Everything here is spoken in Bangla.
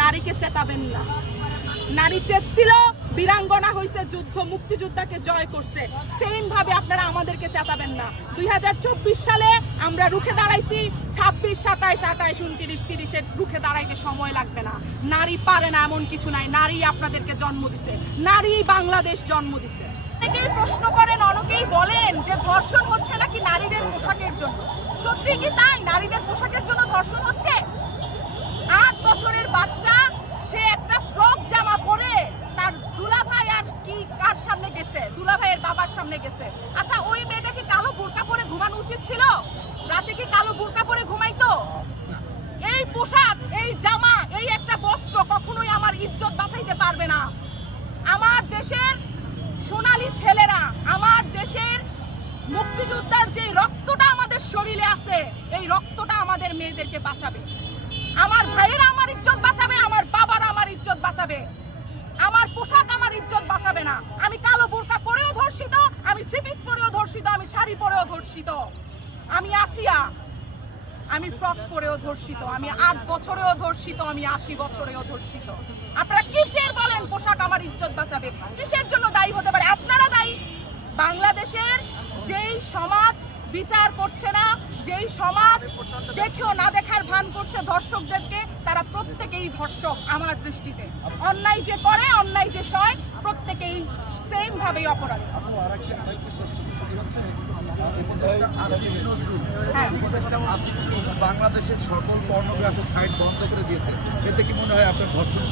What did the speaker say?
নারীকে চেতাবেন না। নারী চেতছিল, বীরাঙ্গনা হয়েছে যুদ্ধ, মুক্তিযোদ্ধাকে জয় করছে। সেম ভাবে আপনারা আমাদেরকে চেতাবেন না। দুই সালে আমরা রুখে দাঁড়াইছি, ছাব্বিশ, সাতাইশ, আঠাইশ, উনত্রিশ তিরিশে রুখে দাঁড়াইতে সময় লাগবে না। নারী পারে না এমন কিছু নাই, নারী আপনাদেরকে জন্ম দিছে। নারী বাংলাদেশ জন্ম দিছে। অনেকেই প্রশ্ন করেন, অনেকেই বলেন যে ধর্ষণ হচ্ছে নাকি নারীদের পোশাকের জন্য। সত্যি কি তাই? নারীদের পোশাকের জন্য ধর্ষণ হচ্ছে? গেছে। আচ্ছা ওই মেয়েটা কি কালো বোরকা পরে ঘুমানো উচিত ছিল? রাতে কি কালো বোরকা পরে ঘুমাইতো? এই পোশাক, এই জামা, এই একটা বস্ত্র কখনোই আমার ইজ্জত বাঁচাইতে পারবে না। আমার দেশের সোনালী ছেলেরা, আমার দেশের মুক্তিযোদ্ধার যে রক্তটা আমাদের শরীরে আছে, এই রক্তটা আমাদের মেয়েদেরকে বাঁচাবে। আমার ভাইয়েরা আমার ইজ্জত বাঁচাবে, আমার বাবারা আমার ইজ্জত বাঁচাবে। আমার পোশাক আমার ইজ্জত বাঁচাবে না। আমি কালো বোরকা পরেও ধর্ষিত থ্রি পিস পরেও ধর্ষিত, আমি শাড়ি পরেও ধর্ষিত। আমি আসিয়া, আমি ফ্রক পরেও ধর্ষিত, আমি আট বছরেও ধর্ষিত, আমি আশি বছরেও ধর্ষিত। আপনারা কিসের বলেন পোশাক আমার ইজ্জত বাঁচাবে? কিসের জন্য দায়ী হতে পারে? আপনারা দায়ী? বাংলাদেশের যেই সমাজ বিচার করছে না, যেই সমাজ দেখেও না দেখার ভান করছে ধর্ষকদেরকে, তারা প্রত্যেকেই ধর্ষক আমার দৃষ্টিতে। অন্যায় যে করে, অন্যায় যে সয়, প্রত্যেকেই সেম ভাবেই অপরাধ। বাংলাদেশের সকল পর্নোগ্রাফি সাইট বন্ধ করে দিয়েছে। এতে কি মনে হয় আপনার ধর্ষণ